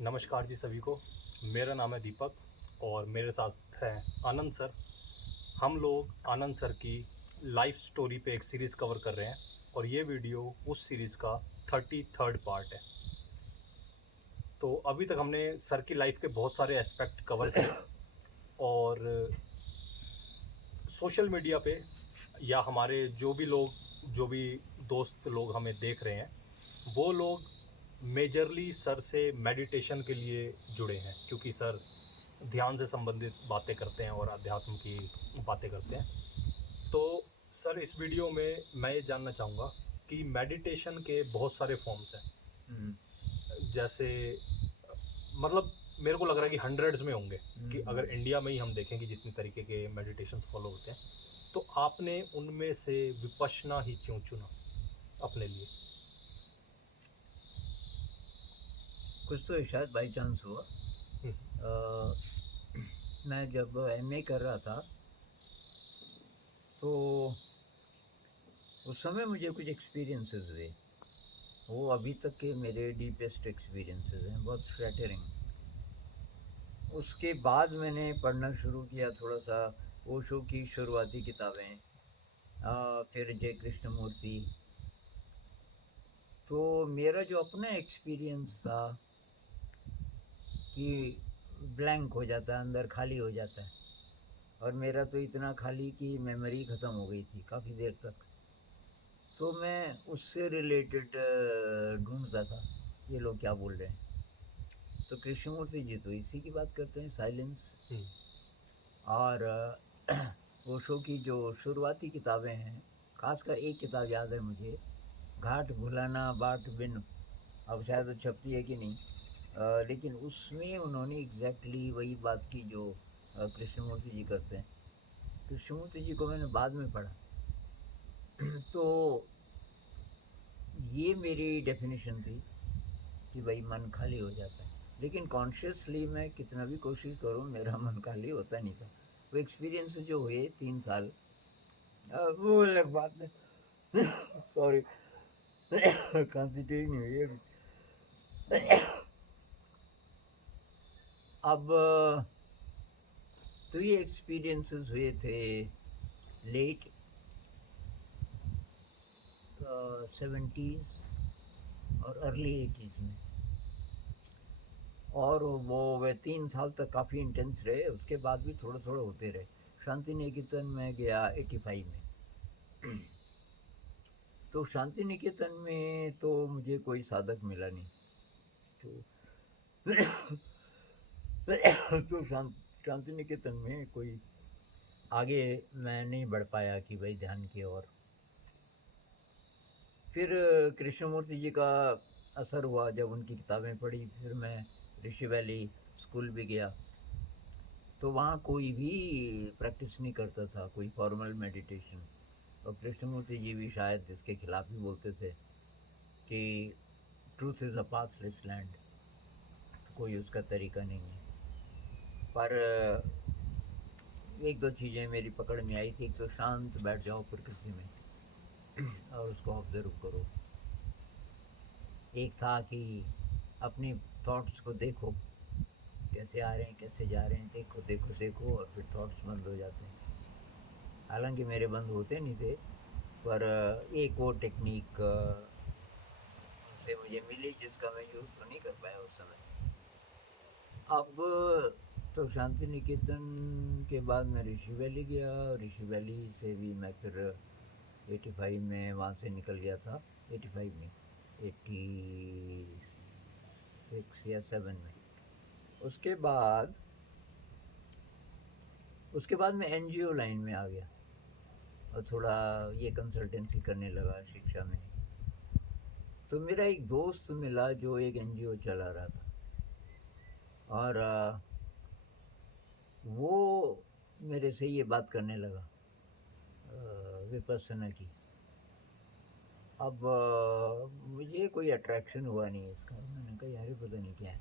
नमस्कार जी सभी को। मेरा नाम है दीपक और मेरे साथ हैं आनंद सर। हम लोग आनंद सर की लाइफ स्टोरी पे एक सीरीज़ कवर कर रहे हैं और ये वीडियो उस सीरीज़ का 33rd पार्ट है। तो अभी तक हमने सर की लाइफ के बहुत सारे एस्पेक्ट कवर किए और सोशल मीडिया पे या हमारे जो भी दोस्त लोग हमें देख रहे हैं, वो लोग मेजरली सर से मेडिटेशन के लिए जुड़े हैं, क्योंकि सर ध्यान से संबंधित बातें करते हैं और अध्यात्म की बातें करते हैं। तो सर, इस वीडियो में मैं ये जानना चाहूँगा कि मेडिटेशन के बहुत सारे फॉर्म्स हैं। जैसे मतलब मेरे को लग रहा है कि हंड्रेड्स में होंगे, कि अगर इंडिया में ही हम देखें कि जितनी तरीके के मेडिटेशन फॉलो होते हैं, तो आपने उनमें से विपश्यना ही क्यों चुना अपने लिए? कुछ तो शायद बाई चांस हुआ। मैं जब एमए कर रहा था तो उस समय मुझे कुछ एक्सपीरियंसेस हुए। वो अभी तक के मेरे डीपेस्ट एक्सपीरियंसेस हैं, बहुत फ्लैटरिंग। उसके बाद मैंने पढ़ना शुरू किया थोड़ा सा ओशो की शुरुआती किताबें, फिर जय कृष्णमूर्ति। तो मेरा जो अपना एक्सपीरियंस था कि ब्लैंक हो जाता है, अंदर खाली हो जाता है, और मेरा तो इतना खाली कि मेमोरी ख़त्म हो गई थी काफ़ी देर तक। तो मैं उससे रिलेटेड ढूंढता था ये लोग क्या बोल रहे हैं। तो कृष्णमूर्ति जी तो इसी की बात करते हैं, साइलेंस। और ओशो की जो शुरुआती किताबें हैं, खासकर एक किताब याद है मुझे, घाट भुलाना बाट बिन, अब शायद वो छपती है कि नहीं, लेकिन उसमें उन्होंने एग्जैक्टली वही बात की जो कृष्णमूर्ति जी करते हैं। कृष्णमूर्ति जी को मैंने बाद में पढ़ा। तो ये मेरी डेफिनेशन थी कि भाई मन खाली हो जाता है, लेकिन कॉन्शियसली मैं कितना भी कोशिश करूं मेरा मन खाली होता नहीं था। वो एक्सपीरियंस जो हुए 3 साल, वो अलग बात है। सॉरी, खांसी ठीक नहीं हुई अभी। अब तो ये एक्सपीरियंसेस हुए थे लेट 70s और अर्ली 80s में। और वो वे 3 साल तक काफ़ी इंटेंस रहे, उसके बाद भी थोड़े थोड़े होते रहे। शांति निकेतन में गया 85 में। तो शांति निकेतन में तो मुझे कोई साधक मिला नहीं। तो शांति निकेतन में कोई आगे मैं नहीं बढ़ पाया कि भाई ध्यान की ओर। फिर कृष्णमूर्ति जी का असर हुआ जब उनकी किताबें पढ़ी। फिर मैं ऋषि वैली स्कूल भी गया, तो वहाँ कोई भी प्रैक्टिस नहीं करता था, कोई फॉर्मल मेडिटेशन। और कृष्णमूर्ति जी भी शायद इसके खिलाफ ही बोलते थे कि truth is a pathless land, कोई उसका तरीका नहीं है। पर एक दो चीज़ें मेरी पकड़ में आई थी। एक तो शांत बैठ जाओ प्रकृति में और उसको ऑब्जर्व करो। एक था कि अपनी थॉट्स को देखो, कैसे आ रहे हैं कैसे जा रहे हैं, देखो देखो देखो, और फिर थॉट्स बंद हो जाते हैं। हालांकि मेरे बंद होते नहीं थे, पर एक वो टेक्निक उनसे मुझे मिली जिसका मैं यूज़ तो नहीं कर पाया उस समय। अब तो शांति निकेतन के बाद मैं ऋषि वैली गया। ऋषि वैली से भी मैं फिर 85 में वहाँ से निकल गया था। 85 में 86 या 7 में। उसके बाद मैं एनजीओ लाइन में आ गया और थोड़ा ये कंसल्टेंसी करने लगा शिक्षा में। तो मेरा एक दोस्त मिला जो एक एनजीओ चला रहा था, और वो मेरे से ये बात करने लगा विपස්සना की। अब मुझे कोई अट्रैक्शन हुआ नहीं इसका। मैंने कहा यार ये पता नहीं क्या है।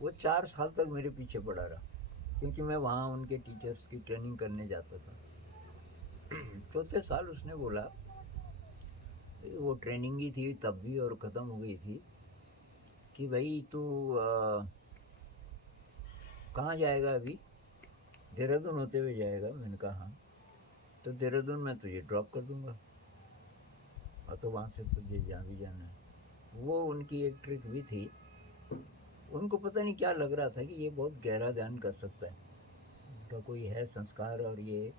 वो 4 साल तक मेरे पीछे पड़ा रहा, क्योंकि मैं वहाँ उनके टीचर्स की ट्रेनिंग करने जाता था। चौथे साल उसने बोला, वो ट्रेनिंग ही थी तब भी और ख़त्म हो गई थी, कि भाई तू कहाँ जाएगा अभी? देहरादून होते हुए जाएगा। मैंने कहा हाँ। तो देहरादून में तुझे ड्रॉप कर दूंगा और तो वहाँ से तुझे जहाँ भी जाना है। वो उनकी एक ट्रिक भी थी। उनको पता नहीं क्या लग रहा था कि ये बहुत गहरा ध्यान कर सकता है, उनका कोई है संस्कार, और ये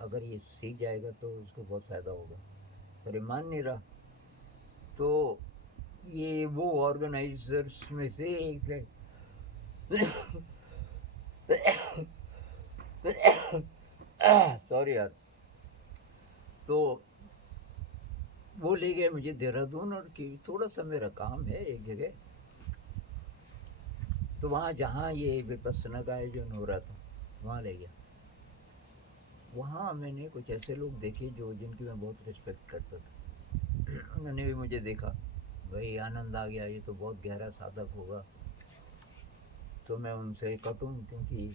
अगर ये सीख जाएगा तो उसको बहुत फ़ायदा होगा। पर ये मान नहीं रहा। तो ये वो ऑर्गेनाइजर्स में से एक थे। सॉरी यार। तो वो ले गए मुझे देहरादून, और कि थोड़ा सा मेरा काम है एक जगह, तो वहाँ जहाँ ये विपස්සना का आयोजन हो रहा था वहाँ ले गया। वहाँ मैंने कुछ ऐसे लोग देखे जो जिनकी मैं बहुत रिस्पेक्ट करता था। उन्होंने भी मुझे देखा, भाई आनंद आ गया, ये तो बहुत गहरा साधक होगा। तो मैं उनसे कटूँ, क्योंकि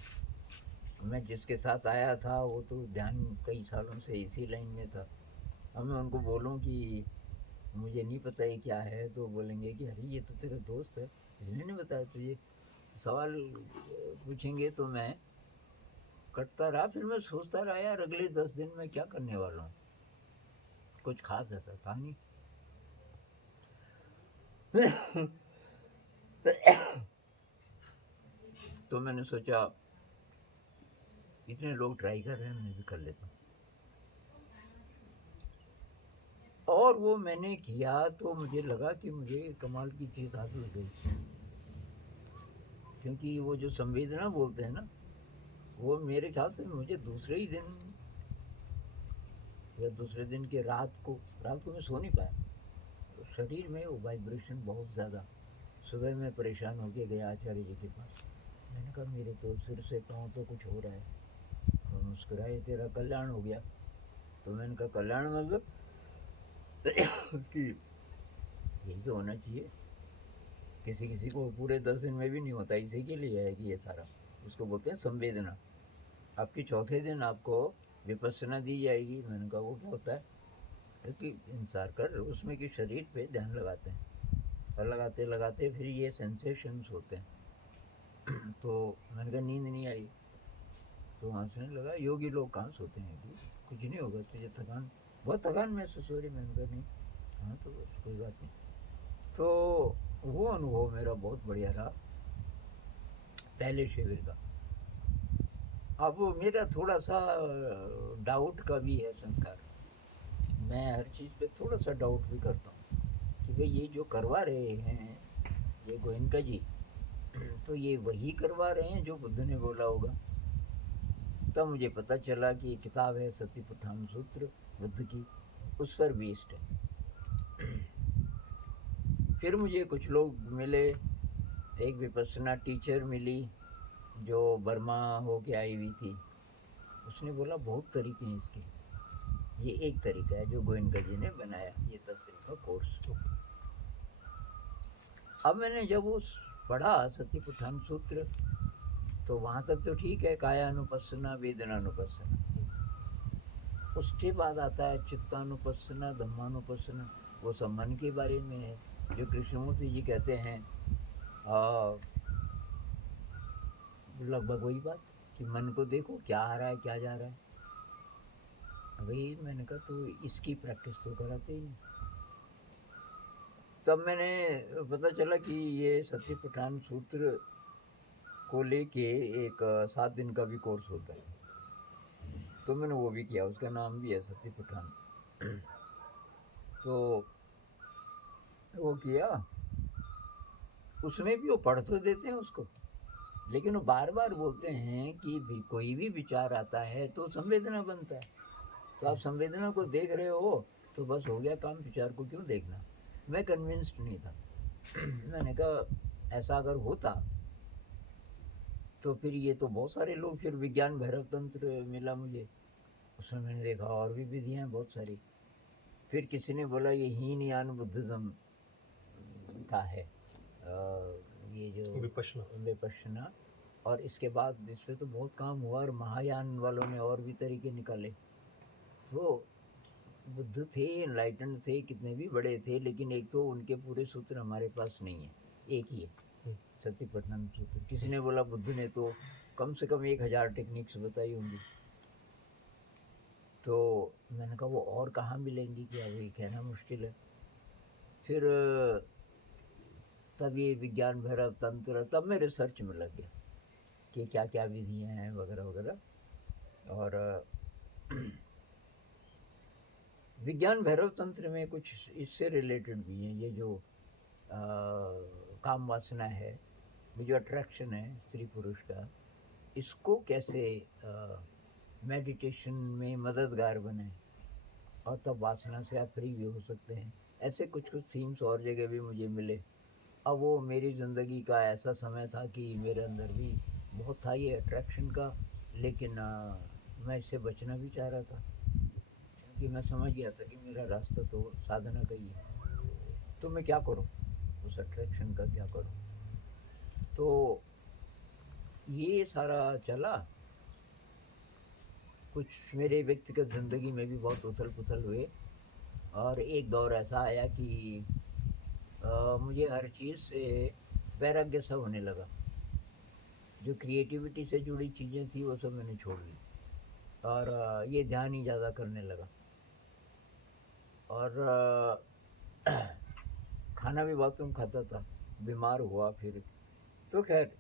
मैं जिसके साथ आया था वो तो ध्यान कई सालों से इसी लाइन में था। अब मैं उनको बोलूँ कि मुझे नहीं पता ये क्या है, तो बोलेंगे कि अरे ये तो तेरा दोस्त है, इसने नहीं बताया तुझे। सवाल पूछेंगे तो मैं कटता रहा। फिर मैं सोचता रहा, यार अगले 10 दिन में क्या करने वाला हूँ, कुछ खास ऐसा था नहीं। तो मैंने सोचा इतने लोग ट्राई कर रहे हैं, मैं भी कर लेता हूँ। और वो मैंने किया तो मुझे लगा कि मुझे कमाल की चीज़ हाथ लग गई। क्योंकि वो जो संवेदना बोलते हैं ना, वो मेरे ख्याल से मुझे दूसरे ही दिन या दूसरे दिन के रात को मैं सो नहीं पाया। तो शरीर में वो वाइब्रेशन बहुत ज़्यादा। सुबह मैं परेशान होके गया आचार्य जी के पास। मैंने कहा मेरे तो सिर से पाँव तो कुछ हो रहा है। तो मुस्कुराए, तेरा कल्याण हो गया। तो मैंने कहा कल्याण मतलब कि यही तो होना चाहिए। किसी किसी को पूरे 10 दिन में भी नहीं होता, इसी के लिए है कि ये सारा, उसको बोलते हैं संवेदना। आपके चौथे दिन आपको विपස්සना दी जाएगी। मैंने कहा वो क्या होता है? क्योंकि इंतजार कर उसमें कि शरीर पे ध्यान लगाते हैं, और लगाते लगाते फिर ये सेंसेशंस होते हैं। तो मैंने कहा नींद नहीं आई। तो हंसने लगा, योगी लोग कहाँ सोते हैं अभी, कुछ नहीं होगा तुझे, थकान बहुत थकान महसूस हो रही। मैंने कहा नहीं। हाँ तो बस कोई बात नहीं। तो वो अनुभव मेरा बहुत बढ़िया रहा पहले शिविर का। अब मेरा थोड़ा सा डाउट का भी है संस्कार। मैं हर चीज़ पे थोड़ा सा डाउट भी करता हूँ कि भाई ये जो करवा रहे हैं ये गोयनका जी, तो ये वही करवा रहे हैं जो बुद्ध ने बोला होगा। तब मुझे पता चला कि ये किताब है सतिपट्ठान सूत्र बुद्ध की, उस पर बेस्ड है। फिर मुझे कुछ लोग मिले, एक विपස්සना टीचर मिली जो बर्मा होके आई हुई थी। उसने बोला बहुत तरीके हैं इसके, ये एक तरीका है जो गोयनका जी ने बनाया, ये 10 दिन का कोर्स। अब मैंने जब वो पढ़ा सतिपट्ठान सूत्र, तो वहाँ तक तो ठीक है, कायानुपස්සना वेदनानुपස්සना। उसके बाद आता है चित्तानुपස්සना धम्मानुपස්සना, वो सब मन के बारे में है। जो कृष्णमूर्ति जी कहते हैं लगभग वही बात कि मन को देखो क्या आ रहा है क्या जा रहा है। वही मैंने कहा तो इसकी प्रैक्टिस तो कराते ही नहीं। तब मैंने पता चला कि ये सतिपट्ठान सूत्र को लेके एक 7 दिन का भी कोर्स होता है। तो मैंने वो भी किया, उसका नाम भी है सतिपट्ठान। तो वो किया, उसमें भी वो पढ़ तो देते हैं उसको, लेकिन वो बार बार बोलते हैं कि भी कोई भी विचार आता है तो संवेदना बनता है। तो आप संवेदना को देख रहे हो तो बस हो गया काम, विचार को क्यों देखना। मैं कन्विंस्ड नहीं था। मैंने कहा ऐसा अगर होता तो फिर ये तो बहुत सारे लोग, फिर विज्ञान भैरव तंत्र मिला मुझे, उसमें मैंने देखा और भी विधियाँ हैं बहुत सारी। फिर किसी ने बोला ये हीनयान बुद्धिज्म का है, ये जो विपश्यना। विपश्यना। और इसके बाद इस पर तो बहुत काम हुआ, और महायान वालों ने और भी तरीके निकाले। तो बुद्ध थे, एनलाइटन थे, कितने भी बड़े थे, लेकिन एक तो उनके पूरे सूत्र हमारे पास नहीं है। एक ही है, हम्म। सतीपट्टनम सूत्र। किसी ने बोला बुद्ध ने तो कम से कम 1000 टेक्निक्स बताई होंगी। तो मैंने कहा वो और कहाँ मिलेंगी, कि अब ये कहना मुश्किल है। फिर तब ये विज्ञान भैरव तंत्र, तब मैं रिसर्च में लग गया कि क्या क्या विधियाँ हैं वगैरह वगैरह। और विज्ञान भैरव तंत्र में कुछ इससे रिलेटेड भी हैं। ये जो काम वासना है, ये जो अट्रैक्शन है स्त्री पुरुष का, इसको कैसे मेडिटेशन में मददगार बने और तब वासना से आप फ्री भी हो सकते हैं। ऐसे कुछ कुछ थीम्स और जगह भी मुझे मिले। अब वो मेरी ज़िंदगी का ऐसा समय था कि मेरे अंदर भी बहुत था ये अट्रैक्शन का, लेकिन मैं इससे बचना भी चाह रहा था, क्योंकि मैं समझ गया था कि मेरा रास्ता तो साधना का ही है। तो मैं क्या करूं, उस अट्रैक्शन का क्या करूं? तो ये सारा चला। कुछ मेरे व्यक्तिगत ज़िंदगी में भी बहुत उथल पुथल हुए, और एक दौर ऐसा आया कि मुझे हर चीज़ से वैराग्य सा होने लगा। जो क्रिएटिविटी से जुड़ी चीज़ें थी वो सब मैंने छोड़ दी, और ये ध्यान ही ज़्यादा करने लगा। और खाना भी बहुत कम खाता था, बीमार हुआ फिर। तो खैर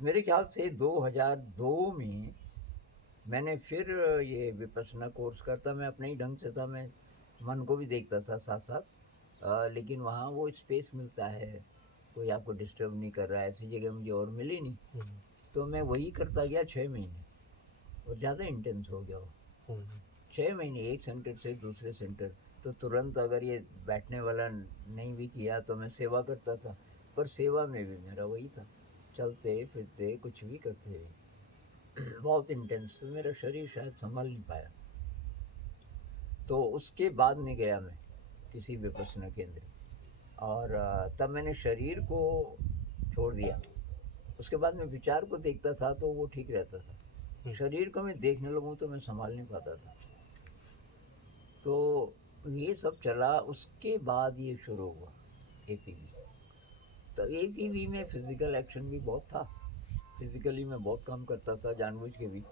मेरे ख्याल से 2002 में मैंने फिर ये विपश्यना कोर्स करता। मैं अपने ही ढंग से था, मैं मन को भी देखता था साथ साथ, लेकिन वहाँ वो स्पेस मिलता है, कोई आपको डिस्टर्ब नहीं कर रहा है, ऐसी जगह मुझे और मिली नहीं। तो मैं वही करता गया 6 महीने, और ज़्यादा इंटेंस हो गया वो। 6 महीने एक सेंटर से दूसरे सेंटर, तो तुरंत अगर ये बैठने वाला नहीं भी किया तो मैं सेवा करता था। पर सेवा में भी मेरा वही था, चलते फिरते कुछ भी करते बहुत इंटेंस। तो मेरा शरीर शायद संभाल नहीं पाया। तो उसके बाद में गया मैं किसी विपश्यना केंद्र, और तब मैंने शरीर को छोड़ दिया। उसके बाद मैं विचार को देखता था तो वो ठीक रहता था, शरीर को मैं देखने लगूँ तो मैं संभाल नहीं पाता था। तो ये सब चला। उसके बाद ये शुरू हुआ एपीवी। तो एपीवी में फिज़िकल एक्शन भी बहुत था, फिज़िकली मैं बहुत काम करता था जानबूझ के भी,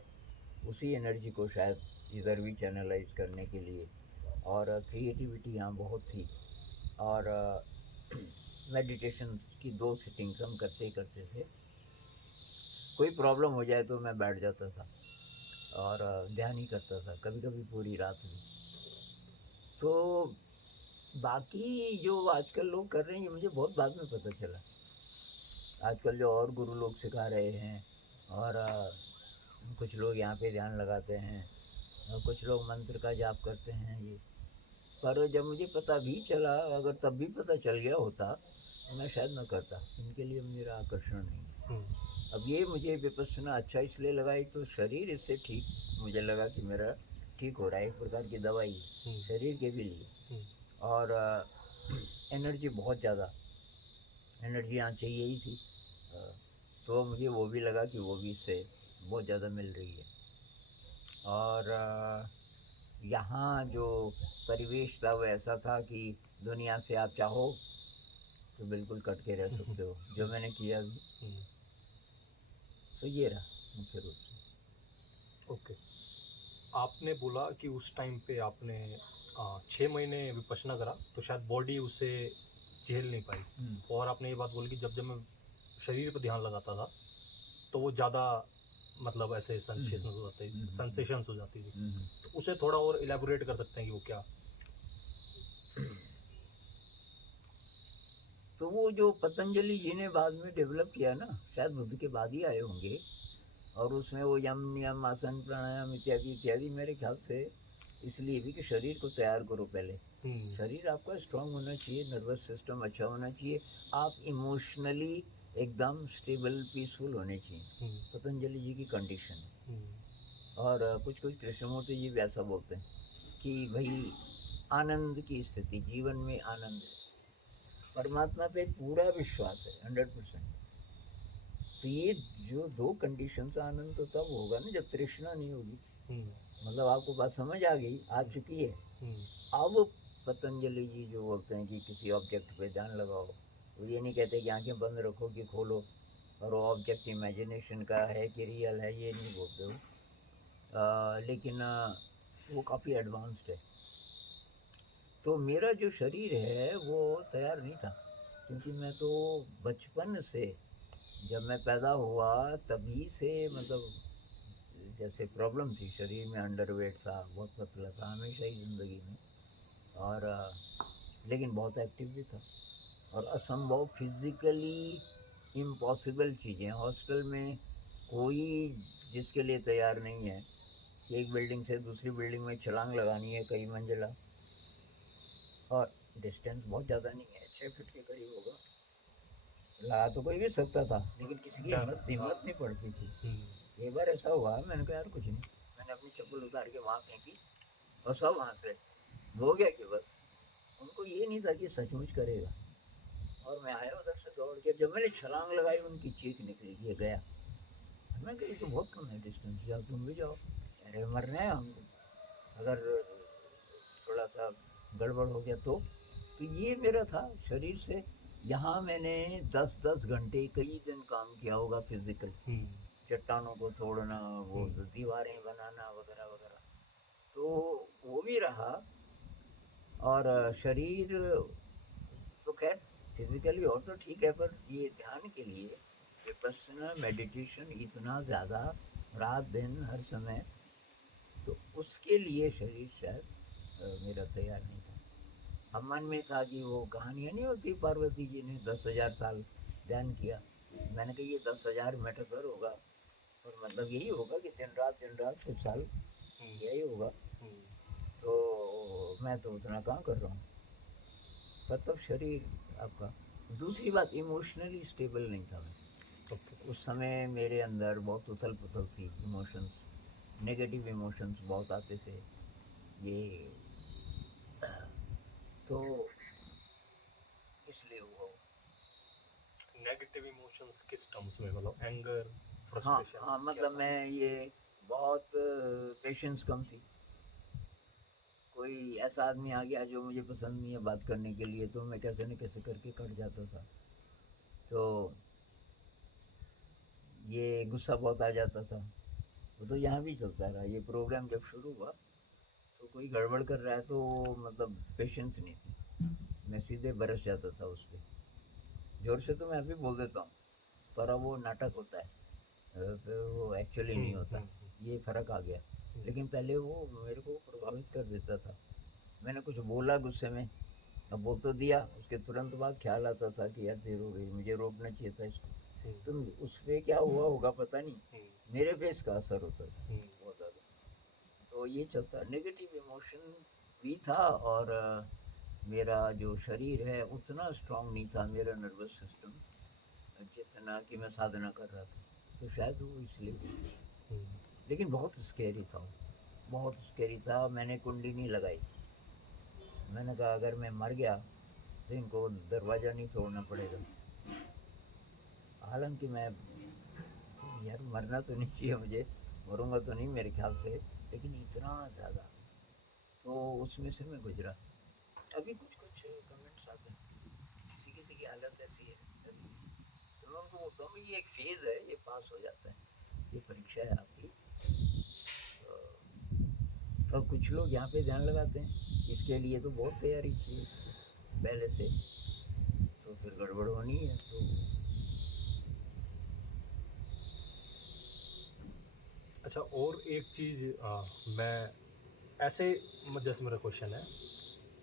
उसी एनर्जी को शायद इधर भी चैनलाइज करने के लिए। और क्रिएटिविटी यहाँ बहुत थी। और मेडिटेशन की 2 सिटिंग्स हम करते ही करते थे। कोई प्रॉब्लम हो जाए तो मैं बैठ जाता था और ध्यान ही करता था, कभी कभी पूरी रात भी। तो बाकी जो आजकल लोग कर रहे हैं, ये मुझे बहुत बाद में पता चला। आजकल जो और गुरु लोग सिखा रहे हैं, और कुछ लोग यहाँ पे ध्यान लगाते हैं, और कुछ लोग मंत्र का जाप करते हैं ये। पर जब मुझे पता भी चला, अगर तब भी पता चल गया होता तो मैं शायद न करता। इनके लिए मेरा आकर्षण नहीं है। अब ये मुझे विपश्यना अच्छा इसलिए लगा, एक तो शरीर इससे ठीक मुझे लगा कि मेरा ठीक हो रहा है, एक प्रकार की दवाई शरीर के भी लिए। और एनर्जी बहुत ज़्यादा, एनर्जी यहाँ चाहिए ही थी। तो मुझे वो भी लगा कि वो भी इससे बहुत ज़्यादा मिल रही है। और यहाँ जो परिवेश था वो ऐसा था कि दुनिया से आप चाहो तो बिल्कुल कट के रह सकते हो, जो मैंने किया भी। तो ये रहा मुख्य रूप से। ओके। आपने बोला कि उस टाइम पे आपने 6 महीने विपश्यना करा तो शायद बॉडी उसे झेल नहीं पाई, और आपने ये बात बोली कि जब जब मैं शरीर पर ध्यान लगाता था तो वो ज़्यादा मतलब ऐसे सेंसेशंस हो जाती थी। तो उसे थोड़ा और इलेबोरेट कर सकते हैं कि वो क्या? तो वो जो पतंजलि जी ने बाद में डेवलप किया ना, शायद बुद्ध के बाद ही आए होंगे, और उसमें वो यम नियम आसन प्राणायाम इत्यादि इत्यादि, मेरे ख्याल से इसलिए भी कि शरीर को तैयार करो पहले। शरीर आपका स्ट्रांग होना चाहिए, नर्वस सिस्टम अच्छा होना चाहिए, आप इमोशनली एकदम स्टेबल पीसफुल होने चाहिए। पतंजलि जी की कंडीशन है। और कुछ कुछ कृष्णमूर्ति जी भी ऐसा बोलते हैं कि भाई आनंद की स्थिति, जीवन में आनंद है, परमात्मा पे पूरा विश्वास है 100%। तो ये जो 2 कंडीशंस, आनंद तो तब होगा ना जब तृष्णा नहीं होगी। मतलब आपको बात समझ आ गई, आ चुकी है। अब पतंजलि जी जो बोलते हैं कि किसी ऑब्जेक्ट पे ध्यान लगाओ, वो ये नहीं कहते कि आंखें बंद रखो कि खोलो, और वो ऑब्जेक्ट इमेजिनेशन का है कि रियल है, ये नहीं बोलते वो। लेकिन वो काफ़ी एडवांस्ड है। तो मेरा जो शरीर है वो तैयार नहीं था, क्योंकि मैं तो बचपन से, जब मैं पैदा हुआ तभी से मतलब जैसे प्रॉब्लम थी शरीर में, अंडरवेट था, बहुत पतला था हमेशा ही ज़िंदगी में, और लेकिन बहुत एक्टिव भी था। और असंभव फिज़िकली इम्पॉसिबल चीज़ें हॉस्टल में कोई जिसके लिए तैयार नहीं है कि एक बिल्डिंग से दूसरी बिल्डिंग में छलांग लगानी है कई मंजिला, और डिस्टेंस बहुत ज़्यादा नहीं है, 6 फीट के करीब होगा। लगा तो कोई भी सकता था, लेकिन किसी की डर, हिम्मत नहीं पड़ती थी। हम्म, एक बार ऐसा हुआ, मैंने कहा यार कुछ नहीं, मैंने अपनी चप्पल उतार के वहाँ फेंकी और सब हंस रहे। हो गया कि बस, उनको ये नहीं था कि सचमुच करेगा। और मैं आया उधर से दौड़ के, जब मैंने छलांग लगाई उनकी चीख निकली कि ये गया। मैं कही तो बहुत कम है डिस्टेंस, जाओ तुम भी जाओ। अरे मर रहे हैं हम, अगर थोड़ा सा गड़बड़ हो गया तो ये मेरा था शरीर से। यहाँ मैंने 10-10 घंटे कई दिन काम किया होगा फिजिकल, चट्टानों को तोड़ना, वो दीवारें बनाना वगैरह वगैरह, तो वो भी रहा। और शरीर तो खैर फिजिकली और तो ठीक है, पर ये ध्यान के लिए विपस्सना मेडिटेशन इतना ज़्यादा रात दिन हर समय, तो उसके लिए शरीर शायद मेरा तैयार नहीं था। अब मन में था कि वो कहानियाँ नहीं होती, पार्वती जी ने 10,000 साल ध्यान किया। मैंने कहा ये 10,000 मेटाफर होगा, और मतलब यही होगा कि दिन रात कुछ साल यही होगा। तो मैं तो उतना कहाँ कर रहा हूँ, पर तब शरीर आपका। दूसरी बात, इमोशनली स्टेबल नहीं था मैं उस समय। मेरे अंदर बहुत उथल पुथल थी, इमोशंस, नेगेटिव इमोशंस बहुत आते थे। ये तो इसलिए हुआ। नेगेटिव इमोशंस किस टर्म्स में, मतलब एंगर, हाँ फ्रस्ट्रेशन? हाँ, मतलब मैं ये बहुत पेशेंस कम थी। कोई ऐसा आदमी आ गया जो मुझे पसंद नहीं है बात करने के लिए, तो मैं कैसे न कैसे करके कट जाता था। तो ये गुस्सा बहुत आ जाता था। वो तो यहाँ भी चलता रहा। ये प्रोग्राम जब शुरू हुआ तो कोई गड़बड़ कर रहा है तो मतलब पेशेंस नहीं थी, मैं सीधे बरस जाता था उस पर। जोर से तो मैं अभी बोल देता हूँ, पर अब वो नाटक होता है, तो वो एक्चुअली नहीं होता। ये फ़र्क आ गया। लेकिन पहले वो मेरे को प्रभावित कर देता था। मैंने कुछ बोला गुस्से में, अब बोल तो दिया, उसके तुरंत बाद ख्याल आता था कि यार देर हो गई, मुझे रोकना चाहिए था इसको। तो उस पर क्या हुआ होगा पता नहीं, मेरे पे इसका असर होता था बहुत ज़्यादा। तो ये चलता, नेगेटिव इमोशन भी था। और मेरा जो शरीर है उतना स्ट्रांग नहीं था, मेरा नर्वस सिस्टम, जितना कि मैं साधना कर रहा था, तो शायद वो इसलिए। लेकिन बहुत स्कैरी था वो, बहुत स्कैरी था। मैंने कुंडली लगाई, मैंने कहा अगर मैं मर गया तो इनको दरवाज़ा नहीं तोड़ना पड़ेगा। हालांकि मैं यार मरना तो नहीं चाहिए मुझे, मरूंगा तो नहीं मेरे ख्याल से, लेकिन इतना ज़्यादा, तो उसमें से मैं गुजरा। अभी कुछ कुछ कमेंट्स आते हैं, किसी किसी की हालत ऐसी है ऐसी। तो मैं उनको बोलता हूँ ये एक फेज़ है, ये पास हो जाता है, ये परीक्षा है आपकी। और कुछ लोग यहाँ पे ध्यान लगाते हैं, इसके लिए तो बहुत तैयारी चाहिए पहले से, तो फिर गड़बड़ होनी है। तो अच्छा, और एक चीज़, मैं ऐसे, जैसे मेरा क्वेश्चन है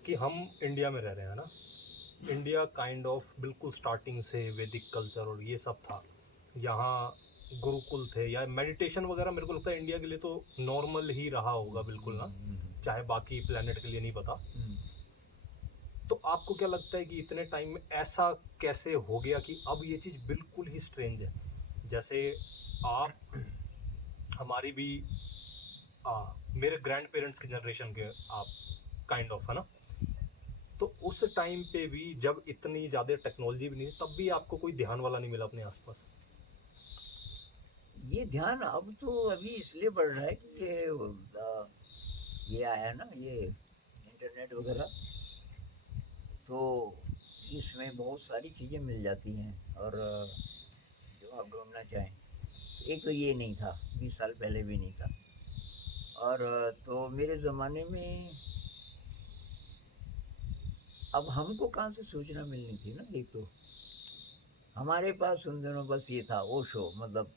कि हम इंडिया में रह रहे हैं ना, इंडिया काइंड ऑफ बिल्कुल स्टार्टिंग से वैदिक कल्चर और ये सब था। यहाँ गुरुकुल थे या मेडिटेशन वगैरह, मेरे को लगता है इंडिया के लिए तो नॉर्मल ही रहा होगा बिल्कुल ना, चाहे बाकी प्लेनेट के लिए नहीं पता। तो आपको क्या लगता है कि इतने टाइम में ऐसा कैसे हो गया कि अब ये चीज़ बिल्कुल ही स्ट्रेंज है? जैसे आप, हमारी भी, मेरे ग्रैंड पेरेंट्स की जनरेशन के आप, काइंड ऑफ, है ना? तो उस टाइम पे भी जब इतनी ज़्यादा टेक्नोलॉजी भी नहीं थी, तब भी आपको कोई ध्यान वाला नहीं मिला अपने आसपास? ये ध्यान अब तो अभी इसलिए बढ़ रहा है कि ये आया ना, ये इंटरनेट वगैरह, तो इसमें बहुत सारी चीज़ें मिल जाती हैं, और जो आप ढूँढना चाहें। एक तो ये नहीं था, 20 साल पहले भी नहीं था। और तो मेरे ज़माने में अब हमको कहाँ से सूचना मिलनी थी ना, एक तो हमारे पास उन दिनों बस ये था ओशो, मतलब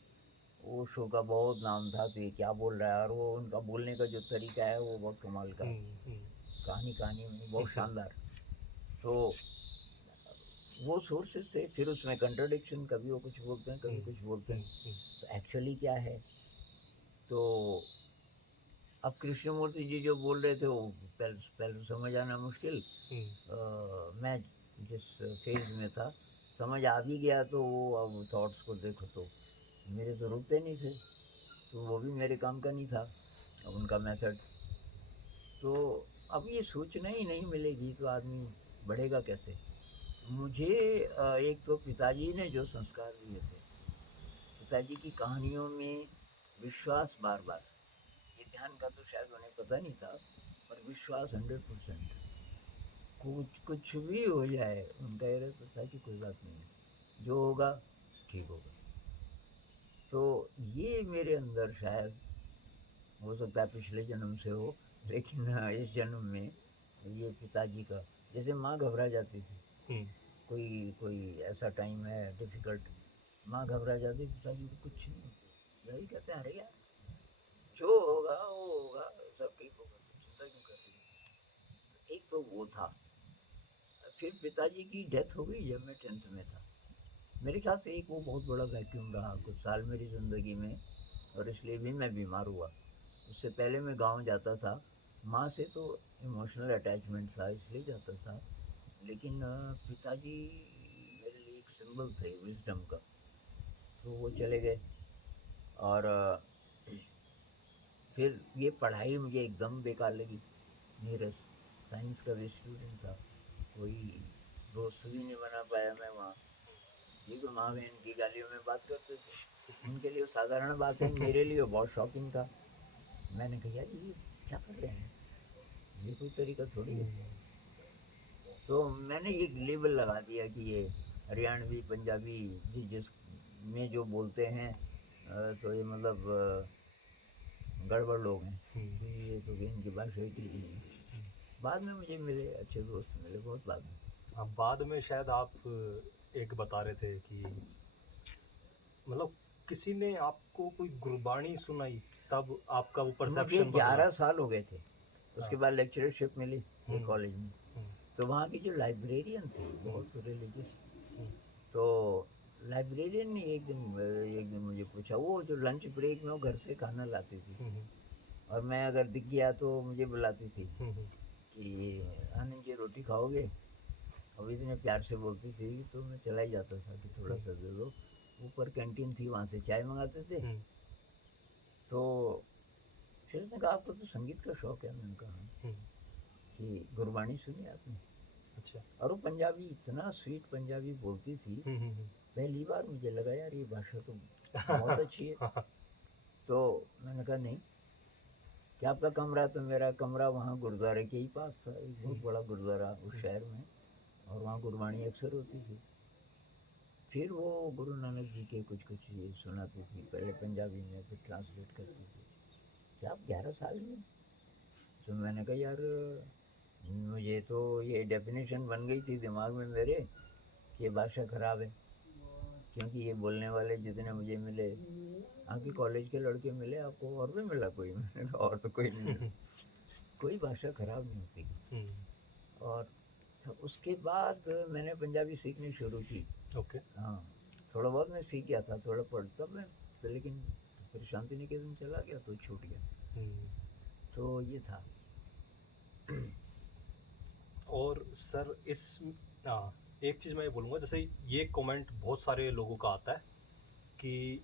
ओशो का बहुत नाम था, तो ये क्या बोल रहा है, और वो उनका बोलने का जो तरीका है वो बहुत कमाल का है, कहानी कहानी में बहुत शानदार। तो वो सोर्सेस थे, फिर उसमें कंट्राडिक्शन, कभी वो कुछ बोलते हैं कभी कुछ बोलते हैं। तो एक्चुअली क्या है, तो अब कृष्णमूर्ति जी जो बोल रहे थे वो पहले पहले समझ आना मुश्किल। मैं जिस फेज में था समझ आ भी गया, तो वो अब थॉट्स को देखो तो मेरे तो रुकते नहीं थे, तो वो भी मेरे काम का नहीं था उनका मेथड। तो अब ये सूचना ही नहीं मिलेगी तो आदमी बढ़ेगा कैसे। मुझे एक तो पिताजी ने जो संस्कार दिए थे, पिताजी की कहानियों में विश्वास बार बार, ये ध्यान का तो शायद उन्हें पता नहीं था, पर विश्वास 100%। कुछ भी हो जाए उनका ये रहता था कि कोई बात नहीं, जो होगा ठीक होगा। तो ये मेरे अंदर शायद, हो सकता है पिछले जन्म से हो, लेकिन इस जन्म में ये पिताजी का, जैसे माँ घबरा जाती थी, कोई कोई ऐसा टाइम है डिफ़िकल्ट, माँ घबरा जाती, पिताजी को कुछ नहीं होता, वही कहते हैं अरे यार जो होगा वो होगा, सब ठीक होगा, चिंता क्यों कर रही है। एक तो वो था। फिर पिताजी की डेथ हो गई जब मैं 10th में था। मेरे ख्याल से एक वो बहुत बड़ा वैक्यूम रहा कुछ साल मेरी ज़िंदगी में, और इसलिए भी मैं बीमार हुआ। उससे पहले मैं गांव जाता था, माँ से तो इमोशनल अटैचमेंट था इसलिए जाता था, लेकिन पिताजी मेरे लिए एक सिंबल थे विजडम का, तो वो चले गए। और फिर ये पढ़ाई मुझे एकदम बेकार लगी, नीरस, साइंस का भी स्टूडेंट था, कोई दोस्त भी नहीं बना पाया मैं वहाँ। ये तो माँ बहन की गालियों में बात करते थे, उनके लिए साधारण बात है, मेरे लिए बहुत शॉकिंग था। मैंने कहा यार ये क्या कर रहे हैं, ये कोई तरीका थोड़ी है। तो मैंने एक लेबल लगा दिया कि ये हरियाणवी पंजाबी जिस में जो बोलते हैं, तो ये मतलब गड़बड़ लोग हैं, तो ये तो इनकी भाषा ही ठीक नहीं है। बाद में मुझे मिले अच्छे दोस्त मिले बहुत बाद में। अब बाद में शायद आप एक बता रहे थे कि मतलब किसी ने आपको कोई गुरबाणी सुनाई, तब आपका वो मुझे परसेप्शन बदला। 11 साल हो गए थे, उसके हाँ। बाद लेक्चरशिप मिली एक कॉलेज में, हम्म, तो वहाँ की जो लाइब्रेरियन थी बहुत रिलीजियस, तो लाइब्रेरियन ने एक दिन मुझे पूछा, वो जो लंच ब्रेक में वो घर से खाना लाती थी, और मैं अगर दिख गया तो मुझे बुलाती थी कि आनंद जी रोटी खाओगे, अब इतने प्यार से बोलती थी तो मैं चला ही जाता था कि थोड़ा सा दे दो। ऊपर कैंटीन थी, वहाँ से चाय मंगाते थे। तो फिर उसने कहा आपको तो संगीत का शौक है, मैंने कहा हाँ। कि गुरबाणी सुनी आपने? अच्छा। और वो पंजाबी, इतना स्वीट पंजाबी बोलती थी, पहली बार मुझे लगा यार ये भाषा तो बहुत अच्छी है। तो मैंने कहा नहीं, क्या आपका कमरा है? तो मेरा कमरा वहाँ गुरुद्वारे के ही पास था, एक बहुत बड़ा गुरुद्वारा उस शहर में, और वहाँ गुरबाणी अक्सर होती थी। फिर वो गुरु नानक जी के कुछ कुछ ये सुनाती थी, पहले पंजाबी में फिर ट्रांसलेट करती थी। क्या आप 11 साल में? तो मैंने कहा यार मुझे तो ये डेफिनेशन बन गई थी दिमाग में मेरे कि ये भाषा ख़राब है, क्योंकि ये बोलने वाले जितने मुझे मिले, आपके कॉलेज के लड़के मिले आपको, और भी मिला कोई? मैंने कहा और तो कोई नहीं मिला। कोई भाषा ख़राब नहीं होती। और तो उसके बाद मैंने पंजाबी सीखनी शुरू की। ओके। हाँ, थोड़ा बहुत मैं सीख गया था, थोड़ा पढ़ता मैं, तो लेकिन फिर शांति निकेतन चला गया तो छूट गया। तो ये था। और सर इस हाँ, एक चीज़ मैं ये बोलूँगा, जैसे ये कमेंट बहुत सारे लोगों का आता है कि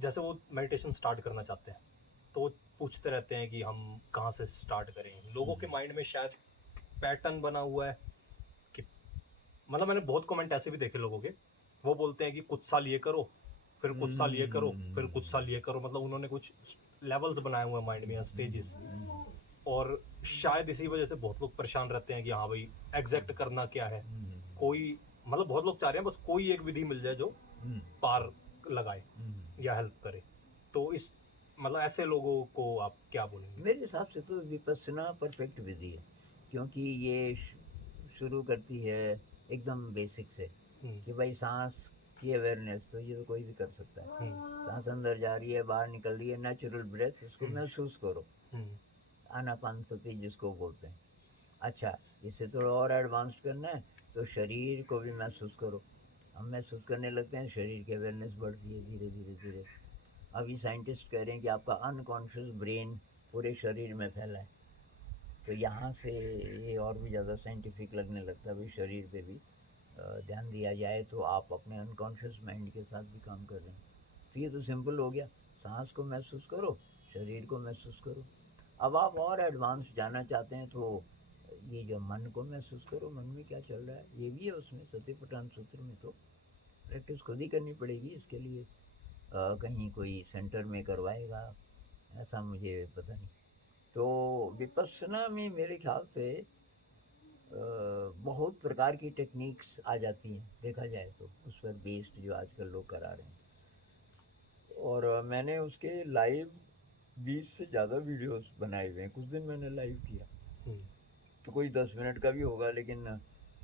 जैसे वो मेडिटेशन स्टार्ट करना चाहते हैं तो वो पूछते रहते हैं कि हम कहाँ से स्टार्ट करें। लोगों के माइंड में शायद पैटर्न बना हुआ है कि मतलब मैंने बहुत कमेंट ऐसे भी देखे लोगों के, वो बोलते हैं कि कुछ साल ये करो, फिर कुछ साल ये करो, फिर कुछ साल ये करो, मतलब उन्होंने कुछ लेवल्स बनाए हुए हैं माइंड में या स्टेजेस। और शायद इसी वजह से बहुत लोग परेशान रहते हैं कि हाँ भाई एग्जैक्ट करना क्या है। कोई मतलब बहुत लोग चाह रहे हैं बस कोई एक विधि मिल जाए जो पार लगाए या हेल्प करे। तो इस मतलब ऐसे लोगों को आप क्या बोलेंगे? मेरे हिसाब से तो विपස්සना परफेक्ट विधि है, क्योंकि ये शुरू करती है एकदम बेसिक से कि भाई सांस की अवेयरनेस, तो ये तो कोई भी कर सकता है। सांस अंदर जा रही है, बाहर निकल रही है, नेचुरल ब्रेथ, उसको महसूस करो, आनापानसति जिसको बोलते हैं। अच्छा, इसे थोड़ा और एडवांस करना है तो शरीर को भी महसूस करो। हम महसूस करने लगते हैं, शरीर की अवेयरनेस बढ़ती है धीरे धीरे धीरे। अभी साइंटिस्ट कह रहे हैं कि आपका अनकॉन्शियस ब्रेन पूरे शरीर में फैला है, तो यहाँ से ये और भी ज़्यादा साइंटिफिक लगने लगता है। भाई शरीर पे भी ध्यान दिया जाए तो आप अपने अनकॉन्शियस माइंड के साथ भी काम कर रहे हैं। तो ये तो सिंपल हो गया, सांस को महसूस करो, शरीर को महसूस करो। अब आप और एडवांस जाना चाहते हैं तो ये जो मन को महसूस करो, मन में क्या चल रहा है, ये भी है उसमें सतिपट्टन सूत्र में। तो प्रैक्टिस खुद ही करनी पड़ेगी इसके लिए। कहीं कोई सेंटर में करवाएगा ऐसा मुझे पता नहीं। तो विपස්සना में मेरे ख्याल से बहुत प्रकार की टेक्निक्स आ जाती हैं, देखा जाए तो उस पर बेस्ड जो आजकल लोग करा रहे हैं। और मैंने उसके लाइव 20 से ज़्यादा वीडियोस बनाए हुए हैं। कुछ दिन मैंने लाइव किया तो कोई 10 मिनट का भी होगा, लेकिन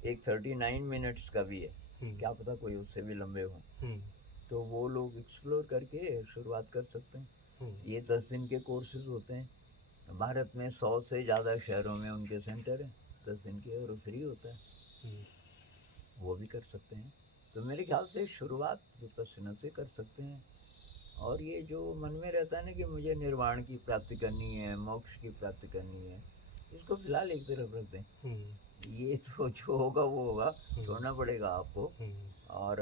एक 39 मिनट्स का भी है, क्या पता कोई उससे भी लंबे हों। तो वो लोग एक्सप्लोर करके शुरुआत कर सकते हैं। ये 10 दिन के कोर्सेज होते हैं। भारत में 100 से ज़्यादा शहरों में उनके सेंटर हैं 10 दिन के, और फ्री होता है, वो भी कर सकते हैं। तो मेरे ख्याल से शुरुआत विपස්සना से कर सकते हैं। और ये जो मन में रहता है ना कि मुझे निर्वाण की प्राप्ति करनी है, मोक्ष की प्राप्ति करनी है, इसको फिलहाल एक तरफ रख दें। ये तो जो होगा वो होगा, छोड़ना पड़ेगा आपको। और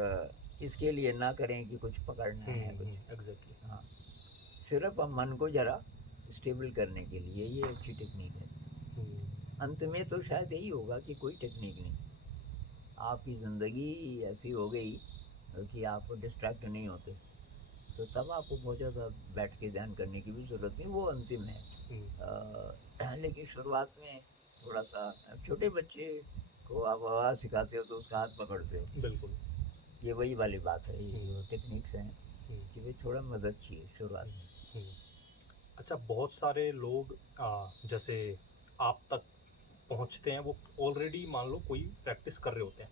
इसके लिए ना करें कि कुछ पकड़ना है कुछ। एग्जैक्टली। हाँ, सिर्फ हम मन को ज़रा स्टेबल करने के लिए ये अच्छी टेक्निक है। अंत में तो शायद यही होगा कि कोई टेक्निक नहीं, आपकी ज़िंदगी ऐसी हो गई कि आप डिस्ट्रैक्ट नहीं होते, तो तब आपको बहुत ज़्यादा बैठ के ध्यान करने की भी ज़रूरत नहीं, वो अंतिम है। लेकिन शुरुआत में थोड़ा सा, छोटे बच्चे को आप आवाज़ सिखाते हो तो उसका हाथ पकड़ते हो, बिल्कुल। ये वही वाली बात है। ये जो टेक्निक्स हैं कि भाई थोड़ा मदद चाहिए शुरुआत में। अच्छा, बहुत सारे लोग जैसे आप तक पहुंचते हैं, वो ऑलरेडी मान लो कोई प्रैक्टिस कर रहे होते हैं,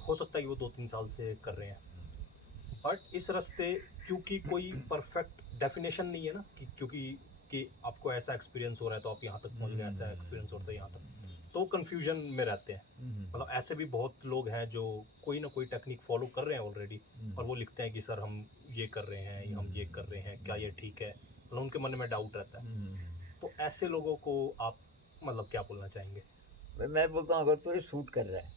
हो सकता है कि वो 2-3 साल से कर रहे हैं, बट इस रास्ते क्योंकि कोई परफेक्ट डेफिनेशन नहीं है ना क्योंकि कि आपको ऐसा एक्सपीरियंस हो रहा है तो आप यहाँ तक पहुँच गए, ऐसा एक्सपीरियंस होता है यहाँ तक, तो कन्फ्यूजन में रहते हैं। मतलब ऐसे भी बहुत लोग हैं जो कोई ना कोई टेक्निक फॉलो कर रहे हैं ऑलरेडी, और वो लिखते हैं कि सर हम ये कर रहे हैं, हम ये कर रहे हैं, क्या ये ठीक है, मतलब उनके मन में डाउट रहता है। तो ऐसे लोगों को आप मतलब क्या बोलना चाहेंगे? मैं बोलता हूँ अगर तो ये सूट कर रहा है,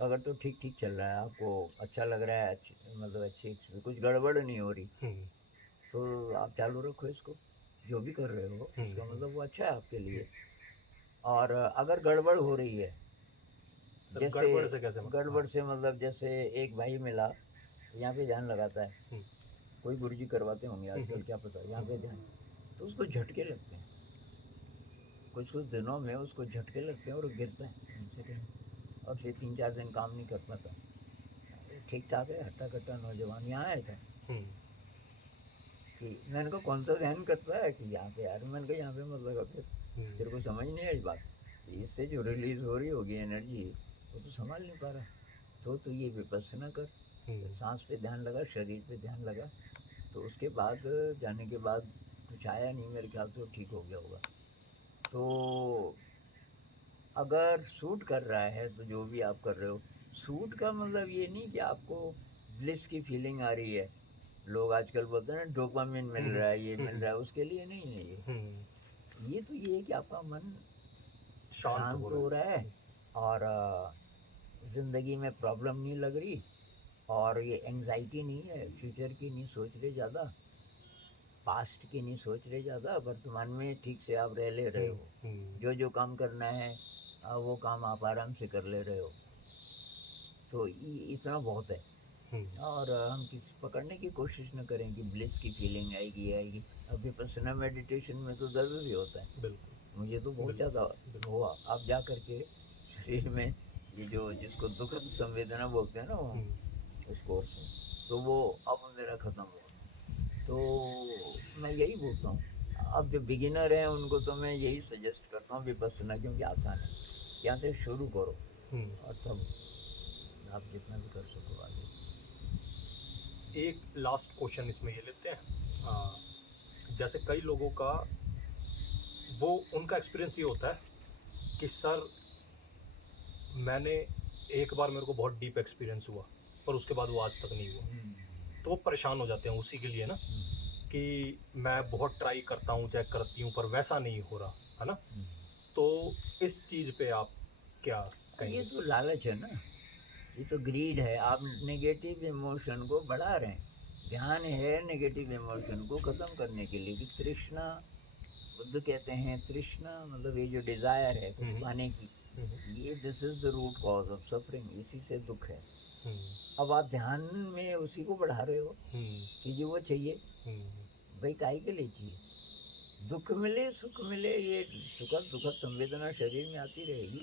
अगर तो ठीक ठीक चल रहा है, आपको अच्छा लग रहा है, मतलब अच्छी, कुछ गड़बड़ नहीं हो रही, तो आप चालू रखो इसको, जो भी कर रहे हो इसका मतलब वो अच्छा है आपके लिए। और अगर गड़बड़ हो रही है, जैसे गड़बड़ से कैसे गड़बड़ से मतलब जैसे एक भाई मिला यहाँ पे ध्यान लगाता है, कोई गुरुजी करवाते होंगे आजकल, क्या पता, यहाँ पे ध्यान, तो उसको झटके लगते हैं, कुछ कुछ दिनों में उसको झटके लगते हैं और गिरता है नीचे कहीं, और फिर 3-4 दिन काम नहीं कर पाता। ठीक ठाक है, हट्टा कट्टा नौजवान यहाँ आया था कि मैंने कहा कौन सा ध्यान करता है कि यहाँ पे, यार मैंने कहा यहाँ पे मत लगा, फिर तेरे को समझ नहीं आई बात, इससे जो रिलीज हो रही होगी एनर्जी वो तो संभाल नहीं पा रहा, तो ये विपස්සना कर, सांस पे ध्यान लगा, शरीर पे ध्यान लगा, तो उसके बाद जाने के बाद कुछ आया नहीं, मेरे ख्याल से ठीक हो गया होगा। तो अगर सूट कर रहा है तो जो भी आप कर रहे हो, सूट का मतलब ये नहीं कि आपको ब्लिस की फीलिंग आ रही है, लोग आजकल बोलते हैं ना डोपामिन मिल रहा है, ये मिल रहा है, उसके लिए नहीं है ये तो ये है कि आपका मन शांत हो रहा है, और ज़िंदगी में प्रॉब्लम नहीं लग रही, और ये एंजाइटी नहीं है, फ्यूचर की नहीं सोच रहे ज़्यादा, पास्ट की नहीं सोच रहे ज़्यादा, वर्तमान में ठीक से आप रह ले रहे हो, जो काम करना है वो काम आप आराम से कर ले रहे हो, तो इतना बहुत है। और हम किसी पकड़ने की कोशिश न करें कि ब्लिस की फीलिंग आएगी। अब विपश्यना मेडिटेशन में तो दर्द भी होता है, बिल्कुल मुझे तो बहुत बिल्कुल ज़्यादा बिल्कुल। हुआ। अब जा करके शरीर में ये जो जिसको दुखद संवेदना बोलते हैं ना वो, उस कोर्स में, तो वो अब मेरा ख़त्म हुआ। तो मैं यही बोलता हूँ, अब जो बिगिनर हैं उनको तो मैं यही सजेस्ट करता हूँ विपश्यना, क्योंकि आसान है, यहाँ से शुरू करो और तब आप जितना भी कर सको आगे। एक लास्ट क्वेश्चन इसमें ये लेते हैं। जैसे कई लोगों का वो उनका एक्सपीरियंस ये होता है कि सर मैंने एक बार मेरे को बहुत डीप एक्सपीरियंस हुआ पर उसके बाद वो आज तक नहीं हुआ, तो वो परेशान हो जाते हैं उसी के लिए ना, कि मैं बहुत ट्राई करता हूँ चाहे करती हूँ पर वैसा नहीं हो रहा है ना। तो इस चीज़ पे आप क्या ये कहेंगे? तो लालच है ना, ये तो ग्रीड है। आप नेगेटिव इमोशन को बढ़ा रहे हैं। ध्यान है नेगेटिव इमोशन को ख़त्म करने के लिए, कि तृष्णा, बुद्ध कहते हैं तृष्णा मतलब ये जो डिज़ायर है कुछ पाने की, ये this is the root cause of suffering, इसी से दुख है। अब आप ध्यान में उसी को बढ़ा रहे हो कि जो वो चाहिए, भाई काहे के लिए चाहिए? दुख मिले सुख मिले, ये सुखद दुखद संवेदना शरीर में आती रहेगी,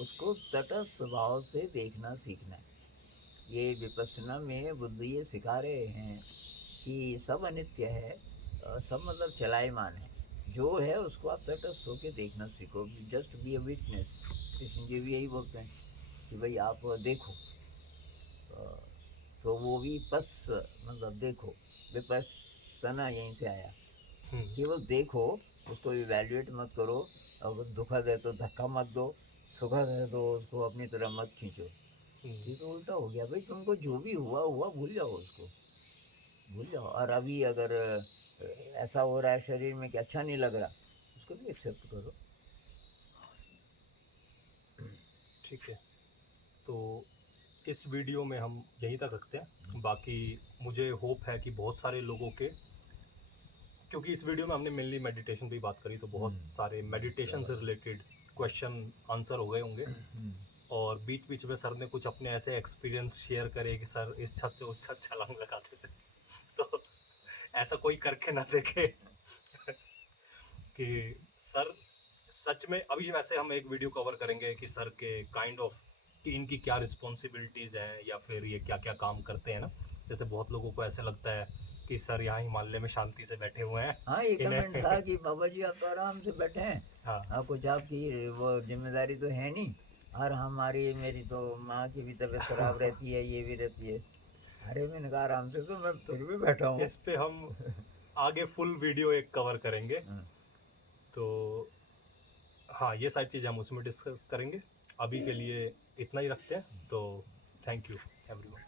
उसको तटस्थ भाव से देखना सीखना है। ये विपश्यना में बुद्ध ये सिखा रहे हैं कि सब अनित्य है, सब मतलब चलायमान है, जो है उसको आप तटस्थ होकर देखना सीखो, just be a witness. Krishna ji भी यही बोलते हैं कि भाई आप देखो, तो वो भी पस मतलब देखो, विपश्यना यहीं से आया, केवल देखो, उसको इवैल्यूएट मत करो। अब दुखद है तो धक्का मत दो, सुखद है तो उसको अपनी तरह मत खींचो। ये तो उल्टा हो गया, भाई तुमको जो भी हुआ हुआ भूल जाओ, उसको भूल जाओ। और अभी अगर ऐसा हो रहा है शरीर में कि अच्छा नहीं लग रहा, उसको भी एक्सेप्ट करो। ठीक है, तो इस वीडियो में हम यहीं तक रखते हैं। बाकी मुझे होप है कि बहुत सारे लोगों के, क्योंकि इस वीडियो में हमने मेनली मेडिटेशन पे बात करी, तो बहुत सारे मेडिटेशन से रिलेटेड क्वेश्चन आंसर हो गए होंगे। और बीच बीच में सर ने कुछ अपने ऐसे एक्सपीरियंस शेयर करे कि सर इस छत से उस छत छलांग लगाते थे, तो ऐसा कोई करके ना देखे कि सर सच में। अभी वैसे हम एक वीडियो कवर करेंगे कि सर के काइंड ऑफ कि इनकी क्या रिस्पॉन्सिबिलिटीज़ हैं या फिर ये क्या क्या काम करते हैं ना। जैसे बहुत लोगों को ऐसे लगता है कि सर यहाँ हिमालय में शांति से बैठे हुए हैं। हाँ, ये इन्हें कमेंट था कि बाबा जी आप तो आराम से बैठे हैं, हाँ कुछ आपकी वो जिम्मेदारी तो है नहीं, और हमारी मेरी तो माँ की भी तबीयत खराब रहती है, ये भी रहती है। अरे मैंने कहा आराम से, तो मैं फिर भी बैठा हूँ। इस पे हम आगे फुल वीडियो एक कवर करेंगे। तो हाँ, ये सारी चीज़ें हम उसमें डिस्कस करेंगे। अभी के लिए इतना ही रखते हैं, तो थैंक यू एवरीवन।